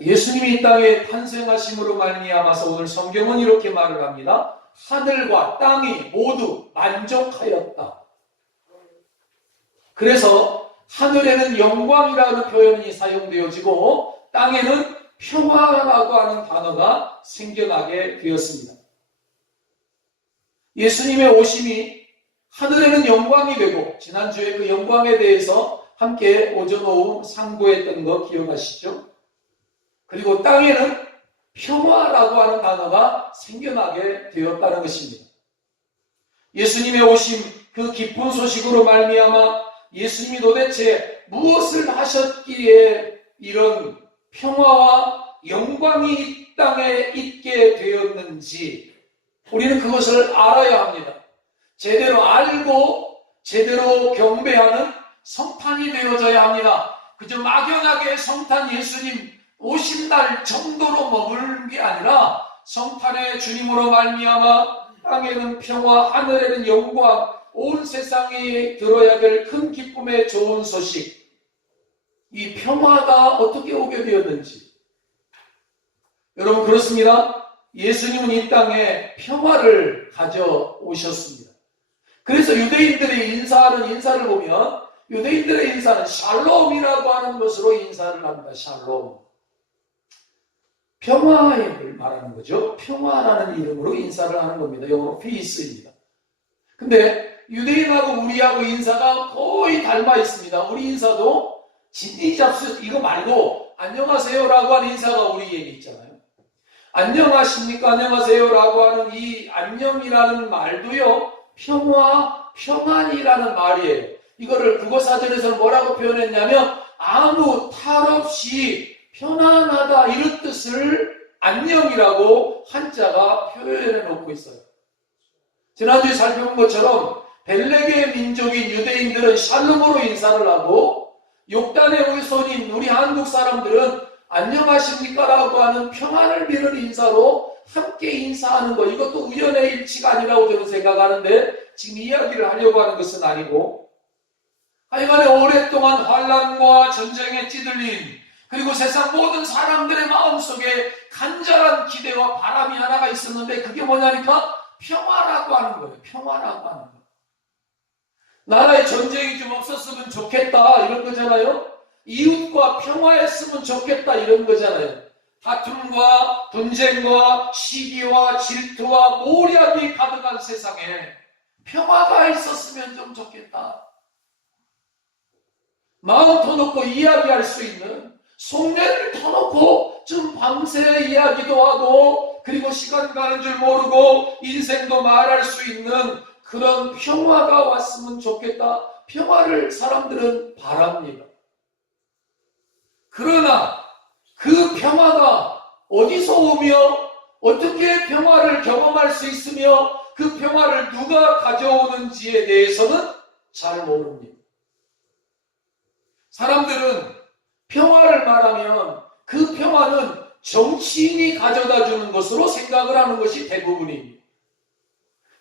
예수님이 이 땅에 탄생하심으로 말미암아서 오늘 성경은 이렇게 말을 합니다. 하늘과 땅이 모두 만족하였다. 그래서 하늘에는 영광이라는 표현이 사용되어지고 땅에는 평화라고 하는 단어가 생겨나게 되었습니다. 예수님의 오심이 하늘에는 영광이 되고, 지난주에 그 영광에 대해서 함께 오전 오후 상고했던 거 기억하시죠? 그리고 땅에는 평화라고 하는 단어가 생겨나게 되었다는 것입니다. 예수님의 오심, 그 기쁜 소식으로 말미암아 예수님이 도대체 무엇을 하셨기에 이런 평화와 영광이 이 땅에 있게 되었는지 우리는 그것을 알아야 합니다. 제대로 알고 제대로 경배하는 성탄이 되어져야 합니다. 그저 막연하게 성탄 예수님 오신 날 정도로 머무는 게 아니라 성탄의 주님으로 말미암아 땅에는 평화, 하늘에는 영광, 온 세상이 들어야 될 큰 기쁨의 좋은 소식, 이 평화가 어떻게 오게 되었는지. 여러분, 그렇습니다. 예수님은 이 땅에 평화를 가져오셨습니다. 그래서 유대인들의 인사하는 인사를 보면 유대인들의 인사는 샬롬이라고 하는 것으로 인사를 합니다. 샬롬. 평화를 말하는 거죠. 평화라는 이름으로 인사를 하는 겁니다. 영어로 피스입니다. 근데 유대인하고 우리하고 인사가 거의 닮아 있습니다. 우리 인사도 진리 잡수 이거 말고 안녕하세요라고 하는 인사가 우리에게 있잖아요. 안녕하십니까, 안녕하세요라고 하는 이 안녕이라는 말도요, 평화, 평안이라는 말이에요. 이거를 국어사전에서는 뭐라고 표현했냐면 아무 탈 없이 편안하다 이런 뜻을 안녕이라고 한자가 표현해 놓고 있어요. 지난주에 살펴본 것처럼 벨레게 민족인 유대인들은 샬롬으로 인사를 하고 욕단의 후손인 우리 한국 사람들은 안녕하십니까 라고 하는 평안을 비는 인사로 함께 인사하는 것, 이것도 우연의 일치가 아니라고 저는 생각하는데 지금 이야기를 하려고 하는 것은 아니고, 하여간에 오랫동안 환난과 전쟁에 찌들린, 그리고 세상 모든 사람들의 마음속에 간절한 기대와 바람이 하나가 있었는데 그게 뭐냐니까 평화라고 하는 거예요. 평화라고 하는 거예요. 나라에 전쟁이 좀 없었으면 좋겠다 이런 거잖아요. 이웃과 평화했으면 좋겠다 이런 거잖아요. 다툼과 분쟁과 시기와 질투와 모략이 가득한 세상에 평화가 있었으면 좀 좋겠다. 마음 터놓고 이야기할 수 있는, 속내를 터놓고 좀 밤새 이야기도 하고 그리고 시간 가는 줄 모르고 인생도 말할 수 있는 그런 평화가 왔으면 좋겠다. 평화를 사람들은 바랍니다. 그러나 그 평화가 어디서 오며 어떻게 평화를 경험할 수 있으며 그 평화를 누가 가져오는지에 대해서는 잘 모릅니다. 사람들은 평화를 말하면 그 평화는 정치인이 가져다 주는 것으로 생각을 하는 것이 대부분입니다.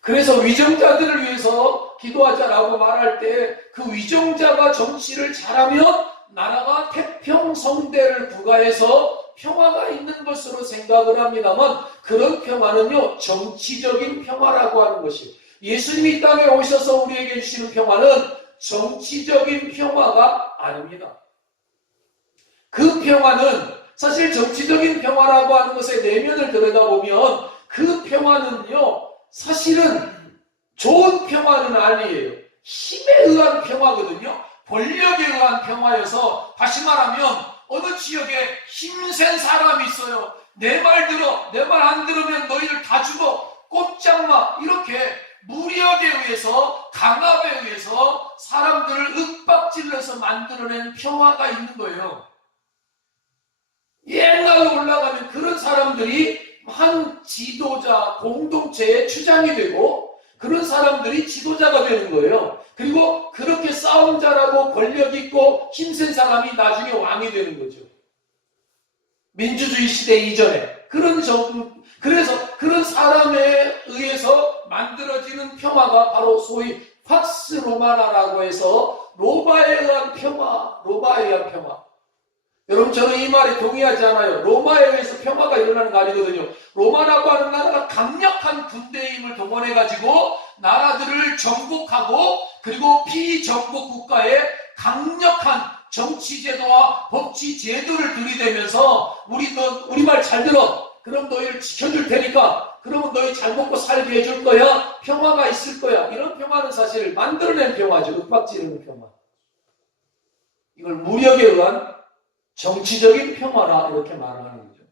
그래서 위정자들을 위해서 기도하자라고 말할 때 그 위정자가 정치를 잘하면 나라가 태평성대를 부과해서 평화가 있는 것으로 생각을 합니다만 그런 평화는요, 정치적인 평화라고 하는 것이에요. 예수님이 이 땅에 오셔서 우리에게 주시는 평화는 정치적인 평화가 아닙니다. 그 평화는 사실 정치적인 평화라고 하는 것의 내면을 들여다보면 그 평화는요, 사실은 좋은 평화는 아니에요. 힘에 의한 평화거든요. 권력에 의한 평화여서, 다시 말하면 어느 지역에 힘센 사람이 있어요. 내 말 들어, 내 말 안 들으면 너희들 다 죽어, 꼼짝마, 이렇게 무력에 의해서, 강압에 의해서 사람들을 윽박질러서 만들어낸 평화가 있는 거예요. 옛날로 올라가면 그런 사람들이 한 지도자, 공동체의 추장이 되고 그런 사람들이 지도자가 되는 거예요. 그리고 그렇게 싸움 잘하고 권력 있고 힘센 사람이 나중에 왕이 되는 거죠. 민주주의 시대 이전에. 그래서 그런 사람에 의해서 만들어지는 평화가 바로 소위 팍스 로마나라고 해서 로마에 의한 평화, 로마에 의한 평화. 여러분, 저는 이 말에 동의하지 않아요. 로마에 의해서 평화가 일어나는 거 아니거든요. 로마라고 하는 나라가 강력한 군대의 힘을 동원해가지고 나라들을 정복하고, 그리고 피정복 국가에 강력한 정치제도와 법치제도를 들이대면서 우리 말 잘 들어. 그럼 너희를 지켜줄 테니까. 그러면 너희 잘 먹고 살게 해줄 거야. 평화가 있을 거야. 이런 평화는 사실 만들어낸 평화죠. 윽박지르는 평화. 이걸 무력에 의한 정치적인 평화라 이렇게 말하는 거죠.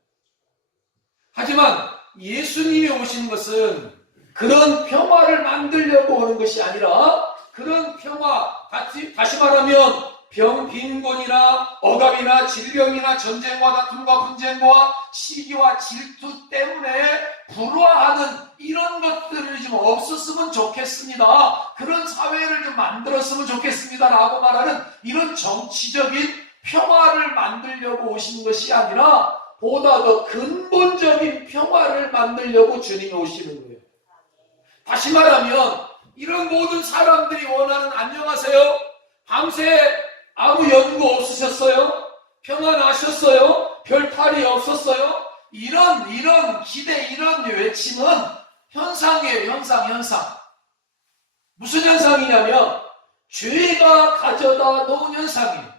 하지만 예수님이 오신 것은 그런 평화를 만들려고 오는 것이 아니라, 그런 평화, 다시 말하면 빈곤이나 억압이나 질병이나 전쟁과 다툼과 분쟁과 시기와 질투 때문에 불화하는 이런 것들을 좀 없었으면 좋겠습니다. 그런 사회를 좀 만들었으면 좋겠습니다. 라고 말하는 이런 정치적인 평화를 만들려고 오신 것이 아니라 보다 더 근본적인 평화를 만들려고 주님이 오시는 거예요. 다시 말하면 이런 모든 사람들이 원하는 안녕하세요. 밤새 아무 연구 없으셨어요? 평안하셨어요? 별 탈이 없었어요? 이런 기대, 이런 외침은 현상이에요. 현상. 무슨 현상이냐면 죄가 가져다 놓은 현상이에요.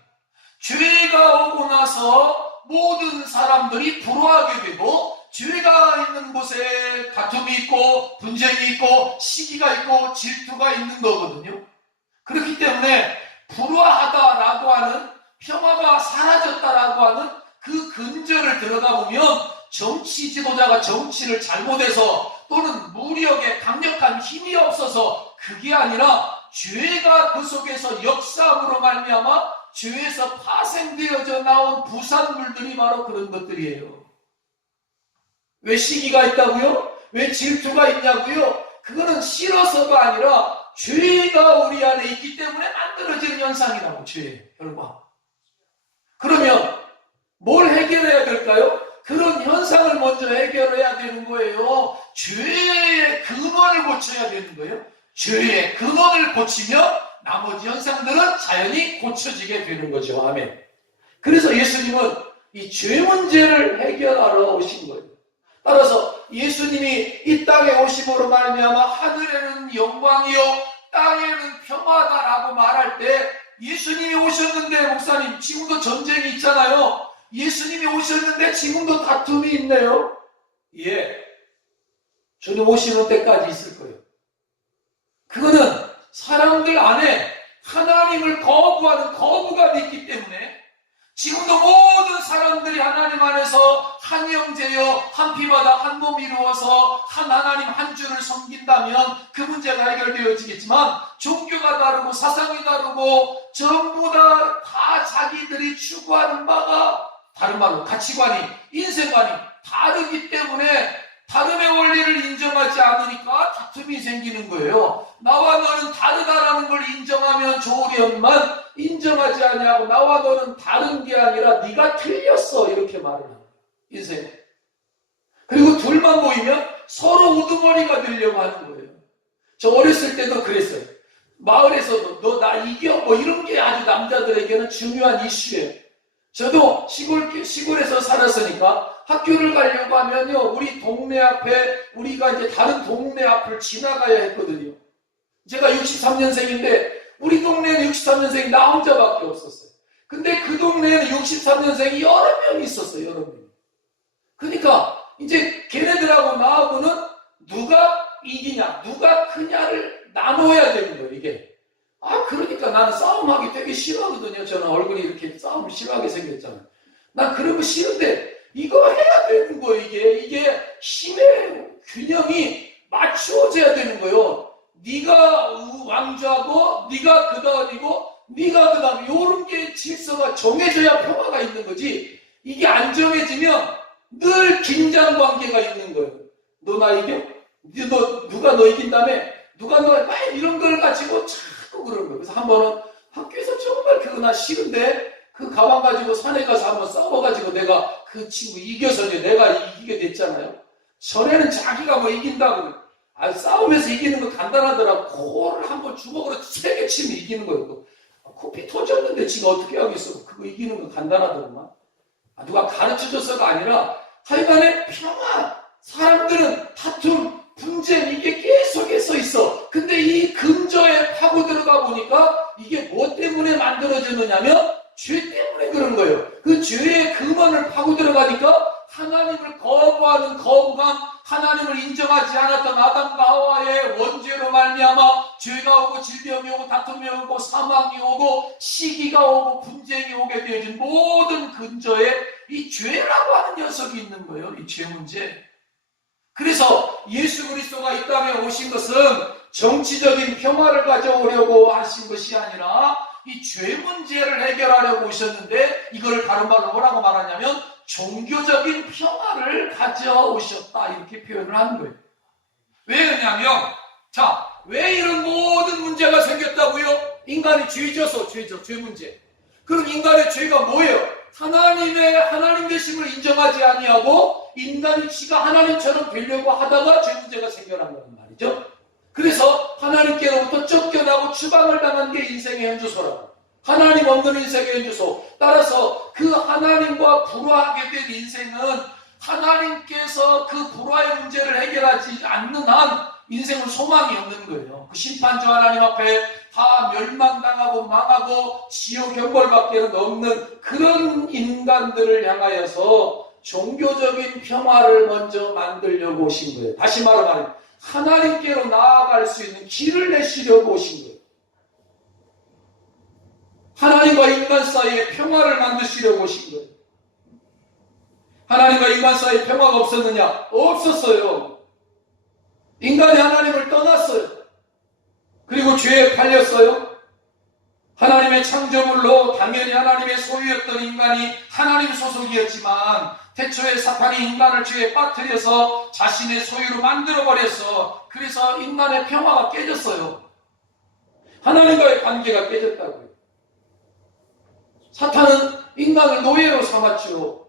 죄가 오고 나서 모든 사람들이 불화하게 되고, 죄가 있는 곳에 다툼이 있고 분쟁이 있고 시기가 있고 질투가 있는 거거든요. 그렇기 때문에 불화하다라고 하는, 평화가 사라졌다라고 하는 그 근저를 들어가 보면 정치 지도자가 정치를 잘못해서, 또는 무력에 강력한 힘이 없어서 그게 아니라 죄가 그 속에서 역사함으로 말미암아 죄에서 파생되어져 나온 부산물들이 바로 그런 것들이에요. 왜 시기가 있다고요? 왜 질투가 있냐고요? 그거는 싫어서가 아니라 죄가 우리 안에 있기 때문에 만들어지는 현상이라고, 죄의 결과. 그러면 뭘 해결해야 될까요? 그런 현상을 먼저 해결해야 되는 거예요. 죄의 근원을 고쳐야 되는 거예요. 죄의 근원을 고치면 나머지 현상들은 자연히 고쳐지게 되는 거죠. 아멘. 그래서 예수님은 이 죄 문제를 해결하러 오신 거예요. 따라서 예수님이 이 땅에 오심으로 말미암아 하늘에는 영광이요 땅에는 평화다라고 말할 때, 예수님이 오셨는데 목사님 지금도 전쟁이 있잖아요. 예수님이 오셨는데 지금도 다툼이 있네요. 예, 주님 오시는 때까지 있을 거예요. 그거는 사람들 안에 하나님을 거부하는 거부감이 있기 때문에, 지금도 모든 사람들이 하나님 안에서 한 형제여 한 피바다 한 몸 이루어서 한 하나님 한 주를 섬긴다면 그 문제가 해결되어지겠지만, 종교가 다르고 사상이 다르고 전부 다 자기들이 추구하는 바가, 다른 말로 가치관이, 인생관이 다르기 때문에 다름의 원리를 인정하지 않으니까 다툼이 생기는 거예요. 나와 너는 다르다라는 걸 인정하면 좋으련만, 인정하지 아니하고 나와 너는 다른 게 아니라 네가 틀렸어 이렇게 말을 하는 거예요. 인생에. 그리고 둘만 보이면 서로 우두머리가 되려고 하는 거예요. 저 어렸을 때도 그랬어요. 마을에서도 너 나 이겨 뭐 이런 게 아주 남자들에게는 중요한 이슈예요. 저도 시골에서 살았으니까 학교를 가려고 하면요, 우리 동네 앞에, 우리가 이제 다른 동네 앞을 지나가야 했거든요. 제가 63년생인데 우리 동네에는 63년생이 나 혼자밖에 없었어요. 근데 그 동네에는 63년생이 여러 명이 있었어요. 여러 명이. 그러니까 이제 걔네들하고 나하고는 누가 이기냐, 누가 크냐를 나눠야 되는 거예요. 이게. 그러니까 나는 싸움하기 되게 싫어하거든요. 저는 얼굴이 이렇게 싸움을 싫어하게 생겼잖아요. 난 그런 거 싫은데 이거 해야 되는 거예요. 이게 힘의 균형이 맞추어져야 되는 거예요. 네가 왕좌고 네가 그 다음이고 네가 그 다음, 이런 게 질서가 정해져야 평화가 있는 거지. 이게 안 정해지면 늘 긴장 관계가 있는 거예요. 너 나 이겨? 누가 너 이긴다며? 누가 너 막 이런 걸 가지고 자꾸 그러는 거예요. 그래서 한 번은 학교에서 정말 그거 나 싫은데 그 가방 가지고 산에 가서 한번 싸워가지고 내가 그 친구 이겨서 이제 내가 이기게 됐잖아요. 전에는 자기가 뭐 이긴다고, 싸움에서 이기는 거 간단하더라고. 코를 한번 주먹으로 세게 치면 이기는 거예요. 코피 터졌는데 지가 어떻게 하겠어. 그거 이기는 거 간단하더구만. 누가 가르쳐줘서가 아니라 하여간에 평화, 사람들은 다툼, 분쟁 이게 계속해서 있어. 근데 이 근저에 파고 들어가 보니까 이게 뭐 때문에 만들어졌느냐면 죄 때문에 그런 거예요. 그 죄의 근원을 파고 들어가니까 하나님을 거부하는 거부감, 하나님을 인정하지 않았던 아담과 하와의 원죄로 말미암아 죄가 오고 질병이 오고 다툼이 오고 사망이 오고 시기가 오고 분쟁이 오게 되어진 모든 근저에 이 죄라고 하는 녀석이 있는 거예요. 이 죄 문제. 그래서 예수 그리스도가 이 땅에 오신 것은 정치적인 평화를 가져오려고 하신 것이 아니라 이 죄 문제를 해결하려고 오셨는데 이걸 다른 말로 뭐라고 말하냐면 종교적인 평화를 가져오셨다 이렇게 표현을 하는 거예요. 왜 그러냐면 왜 이런 모든 문제가 생겼다고요? 인간이 죄져서 죄 문제. 그럼 인간의 죄가 뭐예요? 하나님 되심을 인정하지 아니하고 인간이 지가 하나님처럼 되려고 하다가 죄 문제가 생겨난 말이죠. 그래서 하나님께로부터 쫓겨나고 추방을 당한 게 인생의 현주소라고. 하나님 없는 인생의 현주소. 따라서 그 하나님과 불화하게 된 인생은 하나님께서 그 불화의 문제를 해결하지 않는 한 인생은 소망이 없는 거예요. 그 심판주 하나님 앞에 다 멸망당하고 망하고 지옥 형벌밖에는 없는 그런 인간들을 향하여서 종교적인 평화를 먼저 만들려고 오신 거예요. 다시 말하면 하나님께로 나아갈 수 있는 길을 내시려고 오신 거예요. 하나님과 인간 사이에 평화를 만드시려고 오신 거예요. 하나님과 인간 사이에 평화가 없었느냐? 없었어요. 인간이 하나님을 떠났어요. 그리고 죄에 팔렸어요. 하나님의 창조물로 당연히 하나님의 소유였던 인간이 하나님 소속이었지만 태초에 사탄이 인간을 죄에 빠뜨려서 자신의 소유로 만들어버렸어. 그래서 인간의 평화가 깨졌어요. 하나님과의 관계가 깨졌다고요. 사탄은 인간을 노예로 삼았죠.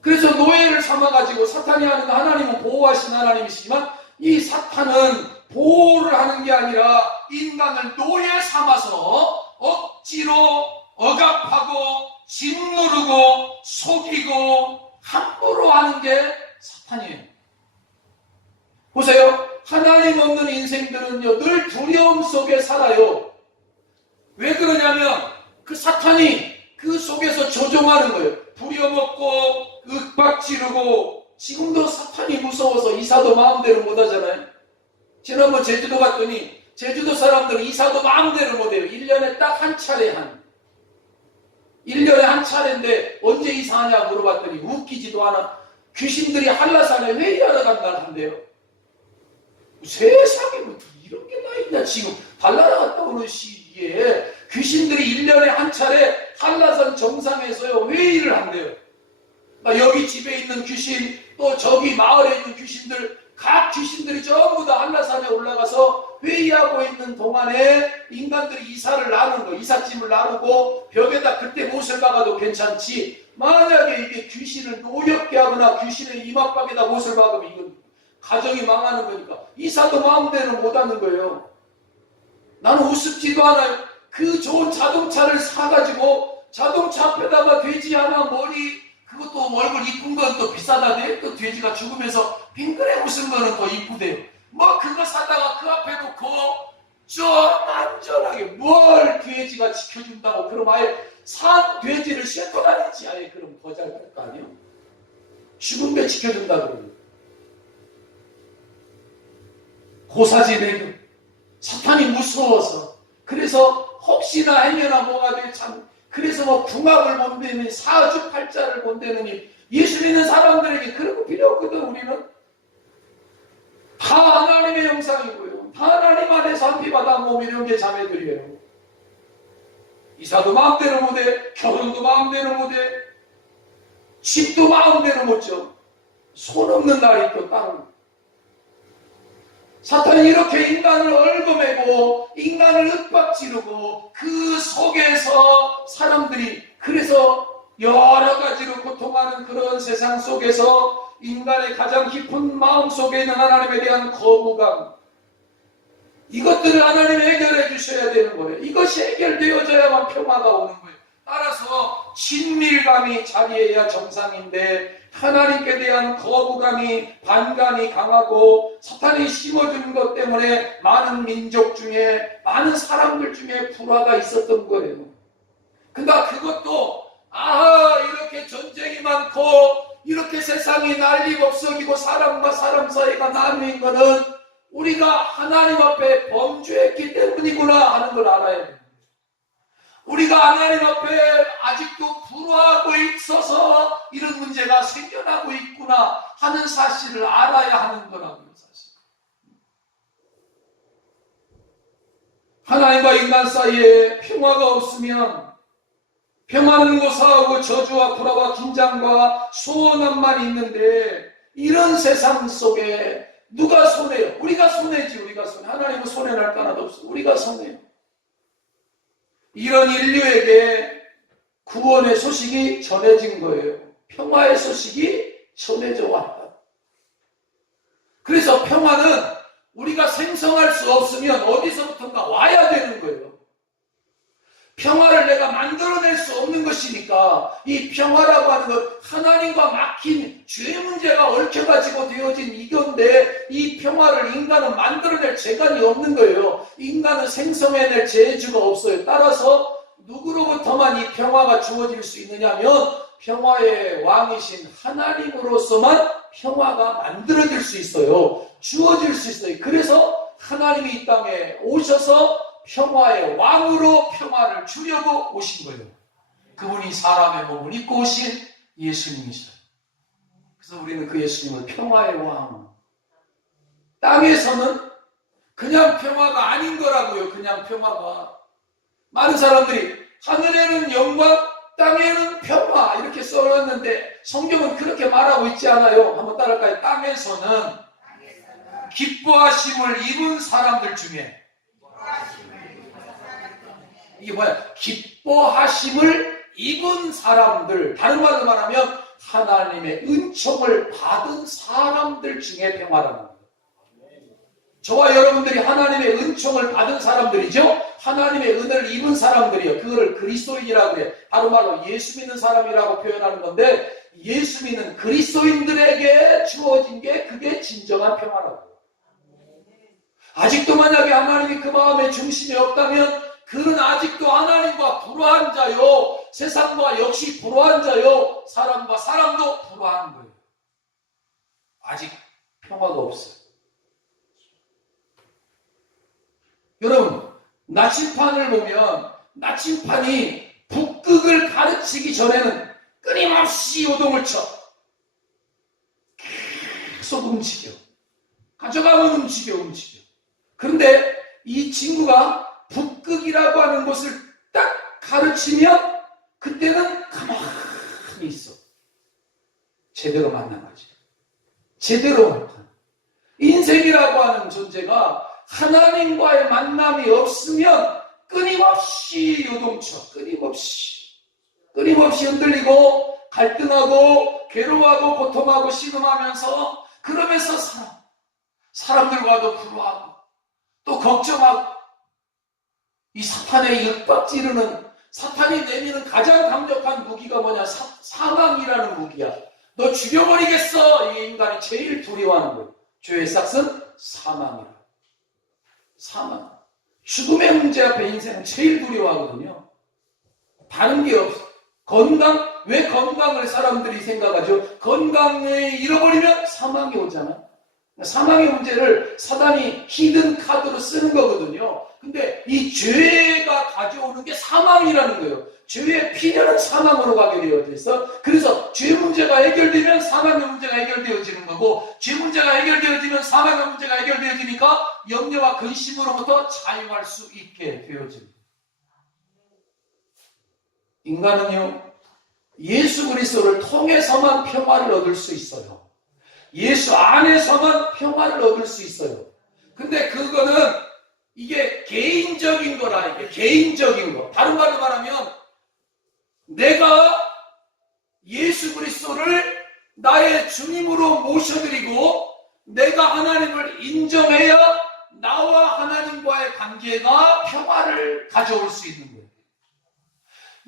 그래서 노예를 삼아가지고 사탄이 하는 하나님은 보호하신 하나님이시지만 이 사탄은 보호를 하는 게 아니라 인간을 노예 삼아서 억지로 억압하고 짓누르고 속이고 함부로 하는 게 사탄이에요. 보세요. 하나님 없는 인생들은요 늘 두려움 속에 살아요. 왜 그러냐면 그 사탄이 그 속에서 조종하는 거예요. 부려먹고 윽박 지르고. 지금도 사탄이 무서워서 이사도 마음대로 못 하잖아요. 지난번 제주도 갔더니 제주도 사람들은 이사도 마음대로 못 해요. 1년에 딱 한 차례 1년에 한 차례인데 언제 이사하냐 물어봤더니 웃기지도 않아. 귀신들이 한라산에 회의하러 간다 한대요. 세상에 뭐 이런 게 다 있냐. 지금 달나라 갔다 오는 시기에 귀신들이 1년에 한 차례 한라산 정상에서요 회의를 한대요. 여기 집에 있는 귀신, 또 저기 마을에 있는 귀신들, 각 귀신들이 전부 다 한라산에 올라가서 회의하고 있는 동안에 인간들이 이사를 나누는 거, 이삿짐을 나누고 벽에다 그때 못을 박아도 괜찮지. 만약에 이게 귀신을 노엽게 하거나 귀신의 이마박에다 못을 박으면 이건 가정이 망하는 거니까 이사도 마음대로 못하는 거예요. 나는 우습지도 않아요. 그 좋은 자동차를 사가지고 자동차 앞에다가 돼지 하나 머리 그것도 얼굴 이쁜 건 또 비싸다대. 또 돼지가 죽으면서 빙그레 웃은 거는 더 이쁘대요. 뭐 그거 사다가 그 앞에 놓고 좀 안전하게 뭘 돼지가 지켜준다고. 그럼 아예 산 돼지를 싣고 다니지. 아예 그럼 더 잘 될 거 아니에요? 죽은 게 지켜준다 그러면. 고사지네요. 사탄이 무서워서. 그래서 혹시나 행여나 뭐가 돼 참. 그래서 뭐 궁합을 본다느니 사주팔자를 본다느니 예수 믿는 사람들에게 그런 거 필요 없거든. 우리는 다 하나님의 형상이고요. 다 하나님 안에서 한피바다 몸 이런 게 자매들이에요. 이사도 마음대로 못해. 결혼도 마음대로 못해. 집도 마음대로 못져. 손 없는 날이 또 따로. 사탄이 이렇게 인간을 얽어매고 인간을 윽박지르고 그 속에서 사람들이 그래서 여러 가지로 고통하는 그런 세상 속에서 인간의 가장 깊은 마음속에 있는 하나님에 대한 거부감, 이것들을 하나님이 해결해 주셔야 되는 거예요. 이것이 해결되어져야만 평화가 오는 거예요. 따라서 친밀감이 자리해야 정상인데 하나님께 대한 거부감이 반감이 강하고 사탄이 심어준 것 때문에 많은 민족 중에 많은 사람들 중에 불화가 있었던 거예요. 근데 그것도 이렇게 전쟁이 많고 이렇게 세상이 난리법석이고 사람과 사람 사이가 나누인 것은 우리가 하나님 앞에 범죄했기 때문이구나 하는 걸 알아야 돼요. 우리가 하나님 앞에 아직도 불화하고 있어서 이런 문제가 생겨나고 있구나 하는 사실을 알아야 하는 거라고요. 사실. 하나님과 인간 사이에 평화가 없으면 평화는 고사하고 저주와 불화와 긴장과 소원함만 있는데 이런 세상 속에 누가 손해요? 우리가 손해지. 우리가 손해. 하나님은 손해날 거 하나도 없어. 우리가 손해요. 이런 인류에게 구원의 소식이 전해진 거예요. 평화의 소식이 전해져 왔다. 그래서 평화는 우리가 생성할 수 없으면 어디서부턴가 와야 되는 거예요. 평화를 내가 만들어낼 수 없는 것이니까 이 평화라고 하는 것 하나님과 막힌 죄 문제가 얽혀가지고 되어진 이건데 이 평화를 인간은 만들어낼 재간이 없는 거예요. 인간은 생성해낼 재주가 없어요. 따라서 누구로부터만 이 평화가 주어질 수 있느냐면 평화의 왕이신 하나님으로서만 평화가 만들어질 수 있어요. 주어질 수 있어요. 그래서 하나님이 이 땅에 오셔서 평화의 왕으로 평화를 주려고 오신 거예요. 그분이 사람의 몸을 입고 오신 예수님이시죠. 그래서 우리는 그 예수님을 평화의 왕. 땅에서는 그냥 평화가 아닌 거라고요. 그냥 평화가. 많은 사람들이 하늘에는 영광, 땅에는 평화 이렇게 써놨는데 성경은 그렇게 말하고 있지 않아요. 한번 따라할까요? 땅에서는 기뻐하심을 입은 사람들 중에 이게 뭐야? 기뻐하심을 입은 사람들. 다른 말로 말하면 하나님의 은총을 받은 사람들 중에 평화라는 거예요. 저와 여러분들이 하나님의 은총을 받은 사람들이죠. 하나님의 은혜를 입은 사람들이요. 그거를 그리스도인이라고 해요. 다른 말로 예수 믿는 사람이라고 표현하는 건데 예수 믿는 그리스도인들에게 주어진 게 그게 진정한 평화라고. 아직도 만약에 하나님이 그 마음의 중심에 없다면 그는 아직도 하나님과 불화한 자요. 세상과 역시 불화한 자요. 사람과 사람도 불화한 거예요. 아직 평화가 없어요. 여러분, 나침판을 보면 나침판이 북극을 가르치기 전에는 끊임없이 요동을 쳐. 계속 움직여. 가져가면 움직여. 그런데 이 친구가 북극이라고 하는 곳을 딱 가르치면 그때는 가만히 있어. 제대로 만나가지. 제대로 만나. 인생이라고 하는 존재가 하나님과의 만남이 없으면 끊임없이 요동쳐. 끊임없이 흔들리고 갈등하고 괴로워하고 고통하고 신음하면서 그러면서 사람들과도 불화하고 또 걱정하고 이 사탄의 윽박지르는 사탄이 내미는 가장 강력한 무기가 뭐냐? 사망이라는 무기야. 너 죽여버리겠어. 이 인간이 제일 두려워하는 거예요. 죄의 싹은 사망이라. 사망. 죽음의 문제 앞에 인생은 제일 두려워하거든요. 다른 게 없어. 건강? 왜 건강을 사람들이 생각하죠? 건강을 잃어버리면 사망이 오잖아. 사망의 문제를 사단이 히든 카드로 쓰는 거거든요. 근데 이 죄가 가져오는 게 사망이라는 거예요. 죄의 필연은 사망으로 가게 되어져 있어. 그래서 죄 문제가 해결되면 사망의 문제가 해결되어지는 거고, 죄 문제가 해결되어지면 사망의 문제가 해결되어지니까 염려와 근심으로부터 자유할 수 있게 되어집니다. 인간은요, 예수 그리스도를 통해서만 평화를 얻을 수 있어요. 예수 안에서만 평화를 얻을 수 있어요. 근데 그거는 이게 개인적인 거라. 이게 개인적인 거. 다른 말로 말하면 내가 예수 그리스도를 나의 주님으로 모셔드리고 내가 하나님을 인정해야 나와 하나님과의 관계가 평화를 가져올 수 있는 거예요.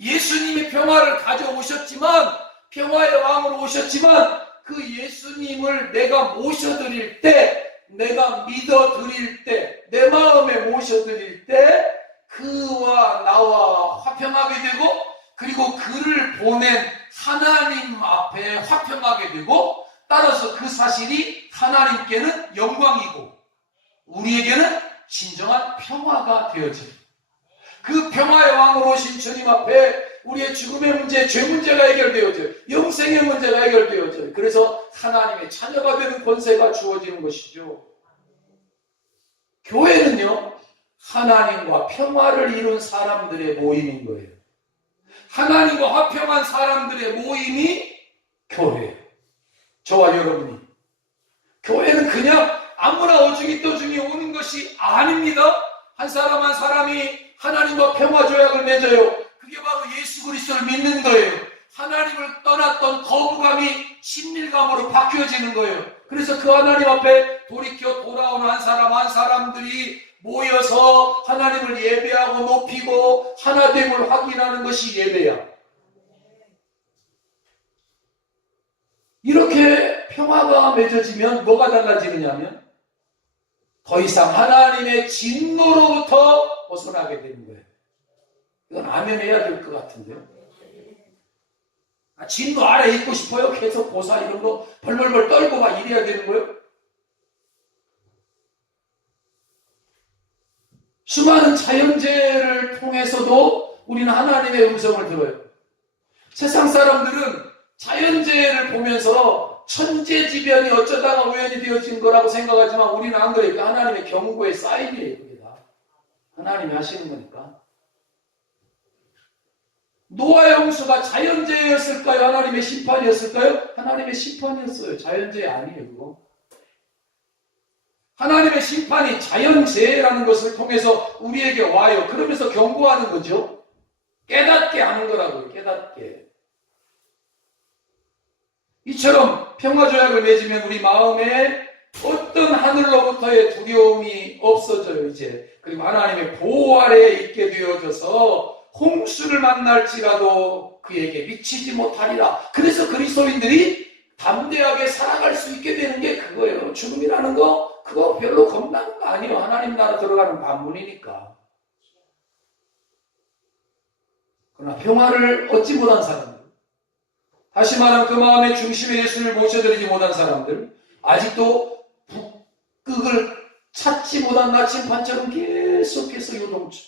예수님이 평화를 가져오셨지만, 평화의 왕으로 오셨지만, 그 예수님을 내가 모셔드릴 때, 내가 믿어드릴 때, 내 마음에 모셔드릴 때 그와 나와 화평하게 되고, 그리고 그를 보낸 하나님 앞에 화평하게 되고, 따라서 그 사실이 하나님께는 영광이고 우리에게는 진정한 평화가 되어집니다. 그 평화의 왕으로 오신 주님 앞에 우리의 죽음의 문제, 죄 문제가 해결되어져요. 영생의 문제가 해결되어져요. 그래서 하나님의 자녀가 되는 권세가 주어지는 것이죠. 교회는요, 하나님과 평화를 이룬 사람들의 모임인 거예요. 하나님과 화평한 사람들의 모임이 교회예요. 저와 여러분이. 교회는 그냥 아무나 어중이 떠중이 오는 것이 아닙니다. 한 사람 한 사람이 하나님과 평화 조약을 맺어요. 그게 바로 예수 그리스도를 믿는 거예요. 하나님을 떠났던 거부감이 친밀감으로 바뀌어지는 거예요. 그래서 그 하나님 앞에 돌이켜 돌아오는 한 사람 한 사람들이 모여서 하나님을 예배하고 높이고 하나됨을 확인하는 것이 예배야. 이렇게 평화가 맺어지면 뭐가 달라지느냐면 더 이상 하나님의 진노로부터 벗어나게 되는 거예요. 이건 아멘 해야 될 것 같은데요. 진노 아래 있고 싶어요? 계속 보사 이런 거 벌벌벌 떨고 막 이래야 되는 거예요? 수많은 자연재해를 통해서도 우리는 하나님의 음성을 들어요. 세상 사람들은 자연재해를 보면서 천재지변이 어쩌다가 우연히 되어진 거라고 생각하지만 우리는 안 그래요. 하나님의 경고의 사인이에요. 그게 다 하나님이 하시는 거니까. 노아의 홍수가 자연재해였을까요? 하나님의 심판이었을까요? 하나님의 심판이었어요. 자연재해 아니에요. 그거. 하나님의 심판이 자연재해라는 것을 통해서 우리에게 와요. 그러면서 경고하는 거죠. 깨닫게 하는 거라고요. 깨닫게. 이처럼 평화조약을 맺으면 우리 마음에 어떤 하늘로부터의 두려움이 없어져요. 이제. 그리고 하나님의 보호 아래에 있게 되어져서 홍수를 만날지라도 그에게 미치지 못하리라. 그래서 그리스도인들이 담대하게 살아갈 수 있게 되는 게 그거예요. 죽음이라는 거 그거 별로 겁나는 거 아니에요. 하나님 나라 들어가는 관문이니까. 그러나 평화를 얻지 못한 사람들, 다시 말하면 그 마음의 중심에 예수를 모셔드리지 못한 사람들, 아직도 북극을 찾지 못한 나침반처럼 계속해서 요동쳐.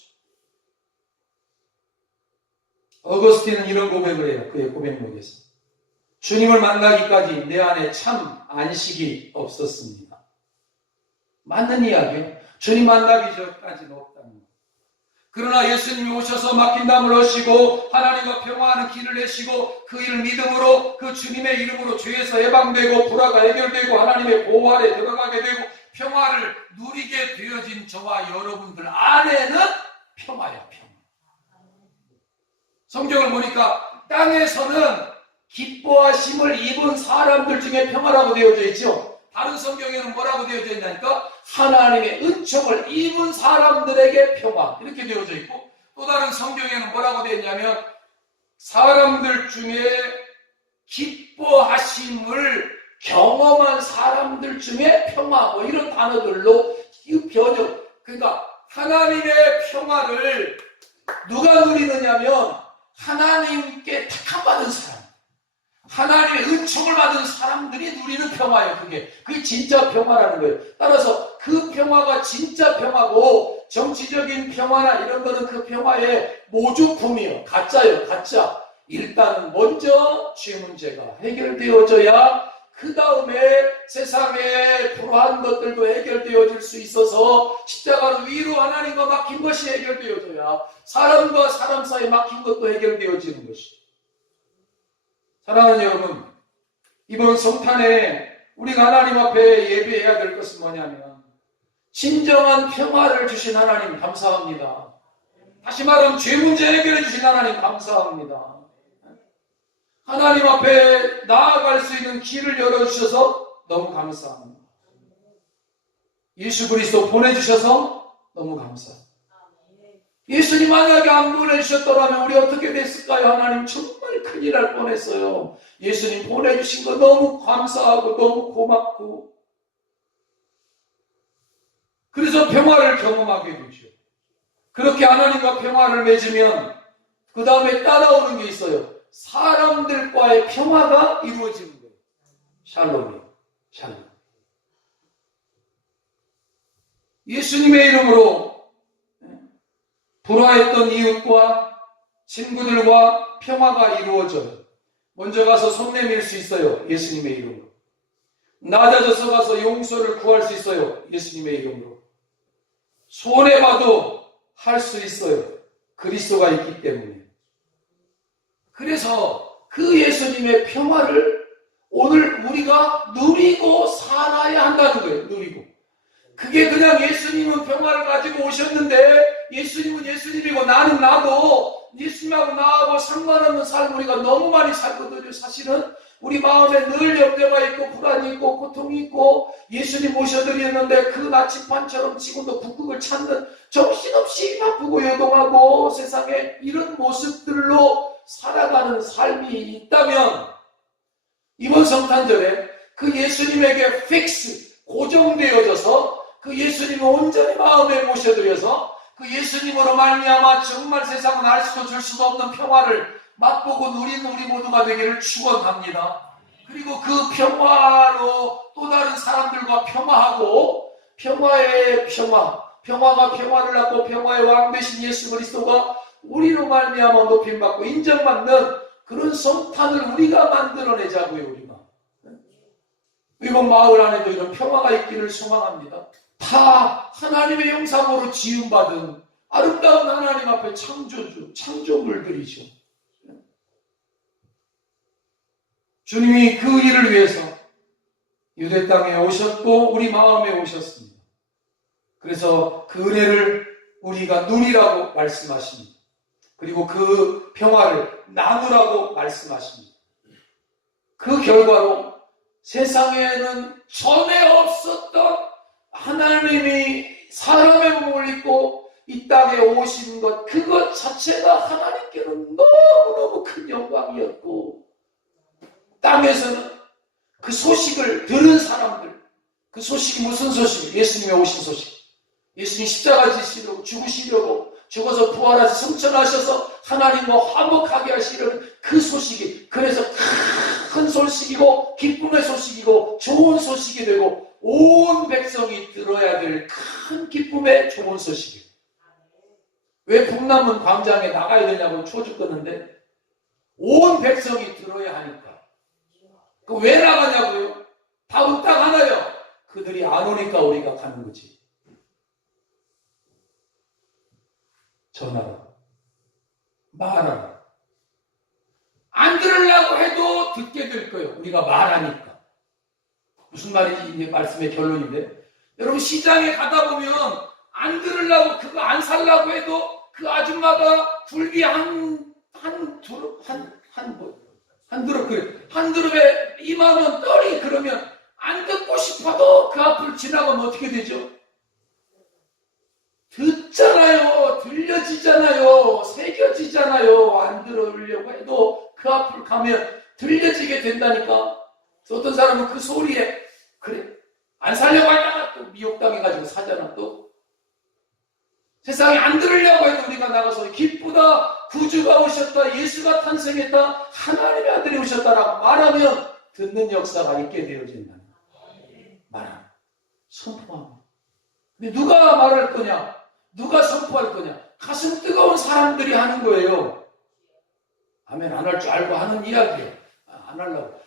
어거스틴은 이런 고백을 해요. 그의 고백록에서. 주님을 만나기까지 내 안에 참 안식이 없었습니다. 맞는 이야기예요. 주님 만나기 전까지는 없다는 거. 그러나 예수님이 오셔서 막힌 담을 얻으시고 하나님과 평화하는 길을 내시고 그 일을 믿음으로 그 주님의 이름으로 죄에서 해방되고 불화가 해결되고 하나님의 보호 아래 들어가게 되고 평화를 누리게 되어진 저와 여러분들 안에는 평화야, 평화. 성경을 보니까 땅에서는 기뻐하심을 입은 사람들 중에 평화라고 되어져 있죠. 다른 성경에는 뭐라고 되어져 있냐니까 하나님의 은총을 입은 사람들에게 평화 이렇게 되어져 있고, 또 다른 성경에는 뭐라고 되어 있냐면 사람들 중에 기뻐하심을 경험한 사람들 중에 평화 뭐 이런 단어들로 이 변형. 그러니까 하나님의 평화를 누가 누리느냐면 하나님께 택함받은 사람, 하나님의 은총을 받은 사람들이 누리는 평화예요. 그게 진짜 평화라는 거예요. 따라서 그 평화가 진짜 평화고 정치적인 평화나 이런 거는 그 평화의 모조품이에요. 가짜예요. 가짜. 일단은 먼저 죄 문제가 해결되어져야 그 다음에 세상의 불화한 것들도 해결되어질 수 있어서 십자가로 위로 하나님과 막힌 것이 해결되어져야 사람과 사람 사이에 막힌 것도 해결되어지는 것이죠. 사랑하는 여러분, 이번 성탄에 우리가 하나님 앞에 예배해야 될 것은 뭐냐면 진정한 평화를 주신 하나님 감사합니다. 다시 말하면 죄 문제 해결해 주신 하나님 감사합니다. 하나님 앞에 나아갈 수 있는 길을 열어주셔서 너무 감사합니다. 예수 그리스도 보내주셔서 너무 감사합니다. 예수님 만약에 안 보내주셨더라면 우리 어떻게 됐을까요? 하나님 정말 큰일 날 뻔했어요. 예수님 보내주신 거 너무 감사하고 너무 고맙고, 그래서 평화를 경험하게 되죠. 그렇게 하나님과 평화를 맺으면 그 다음에 따라오는 게 있어요. 사람들과의 평화가 이루어지는 거예요. 샬롬이요. 샬롬. 예수님의 이름으로 불화했던 이웃과 친구들과 평화가 이루어져요. 먼저 가서 손 내밀 수 있어요. 예수님의 이름으로. 낮아져서 가서 용서를 구할 수 있어요. 예수님의 이름으로. 손해봐도 할 수 있어요. 그리스도가 있기 때문에. 그래서 그 예수님의 평화를 오늘 우리가 누리고 살아야 한다는 거예요. 누리고. 그게 그냥 예수님은 평화를 가지고 오셨는데 예수님은 예수님이고 나는 나고 예수님하고 나하고 상관없는 삶을 우리가 너무 많이 살거든요. 사실은 우리 마음에 늘 염려가 있고 불안이 있고 고통이 있고 예수님 모셔드렸는데 그 나침반처럼 지금도 북극을 찾는 정신없이 바쁘고 요동하고 세상에 이런 모습들로 살아가는 삶이 있다면 이번 성탄절에 그 예수님에게 픽스 고정되어져서 그 예수님을 온전히 마음에 모셔드려서 그 예수님으로 말미암아 정말 세상은 알 수도 줄 수도 없는 평화를 맛보고 누리는 우리 모두가 되기를 축원합니다. 그리고 그 평화로 또 다른 사람들과 평화하고 평화의 평화, 평화가 평화를 낳고 평화의 왕 되신 예수 그리스도가 우리로 말미암아 높임받고 인정받는 그런 성탄을 우리가 만들어내자고요. 우리가 이번 마을 안에도 이런 평화가 있기를 소망합니다. 다 하나님의 형상으로 지음받은 아름다운 하나님 앞에 창조물들이죠. 주님이 그 일을 위해서 유대 땅에 오셨고 우리 마음에 오셨습니다. 그래서 그 은혜를 우리가 누리라고 말씀하십니다. 그리고 그 평화를 나누라고 말씀하십니다. 그 결과로 세상에는 전에 없었던 하나님이 사람의 몸을 입고 이 땅에 오신 것, 그것 자체가 하나님께는 너무너무 큰 영광이었고, 땅에서는 그 소식을 들은 사람들, 그 소식이 무슨 소식? 예수님이 오신 소식. 예수님 십자가 지시려고 죽으시려고 죽어서 부활하셔서 승천하셔서 하나님과 화목하게 하시려는 그 소식이, 그래서 큰 소식이고 기쁨의 소식이고 좋은 소식이 되고 온 백성이 들어야 될 큰 기쁨의 좋은 소식이에요. 왜 북남은 광장에 나가야 되냐고 초죽 끄는데 온 백성이 들어야 하니까. 그 왜 나가냐고요? 답은 딱 하나요. 그들이 안 오니까 우리가 가는 거지. 전하라. 말하라. 안 들으려고 해도 듣게 될 거예요. 우리가 말하니까. 무슨 말인지 이제 말씀의 결론인데, 여러분 시장에 가다 보면 안 들으려고 그거 안 살려고 해도 그 아줌마가 굴비 한 드롭에 2만원 떨이 그러면 안 듣고 싶어도 그 앞을 지나가면 어떻게 되죠? 듣잖아요. 들려지잖아요. 새겨지잖아요. 안 들으려고 해도 그 앞을 가면 들려지게 된다니까. 어떤 사람은 그 소리에 그래 안 살려고 하다가 또 미혹당해가지고 사잖아. 또 세상에 안 들으려고 해도 우리가 나가서 기쁘다, 구주가 오셨다, 예수가 탄생했다, 하나님의 아들이 오셨다라고 말하면 듣는 역사가 있게 되어진다. 말하면 선포하고. 근데 누가 말할 거냐? 누가 선포할 거냐? 가슴 뜨거운 사람들이 하는 거예요. 아멘. 안 할 줄 알고 하는 이야기예요. 안 하려고.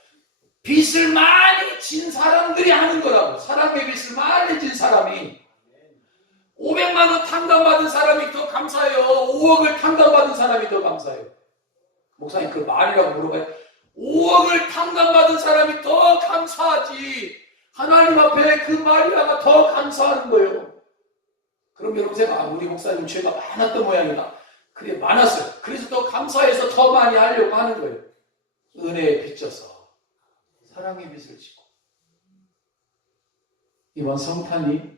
빚을 많이 진 사람들이 하는 거라고. 사랑의 빚을 많이 진 사람이. 500만 원 탕감받은 사람이 더 감사해요. 5억을 탕감받은 사람이 더 감사해요. 목사님 그 말이라고 물어봐요. 5억을 탕감받은 사람이 더 감사하지. 하나님 앞에 그 말이라가 더 감사하는 거예요. 그럼 여러분 생각, 우리 목사님 죄가 많았던 모양이다. 그래 많았어요. 그래서 더 감사해서 더 많이 하려고 하는 거예요. 은혜에 빚져서 사랑의 빚을 지고. 이번 성탄이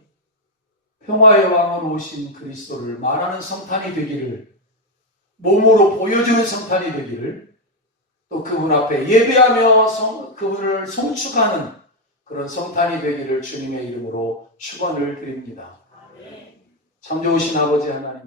평화의 왕으로 오신 그리스도를 말하는 성탄이 되기를, 몸으로 보여주는 성탄이 되기를, 또 그분 앞에 예배하며 그분을 송축하는 그런 성탄이 되기를 주님의 이름으로 축원을 드립니다. 참 좋으신 아버지 하나님,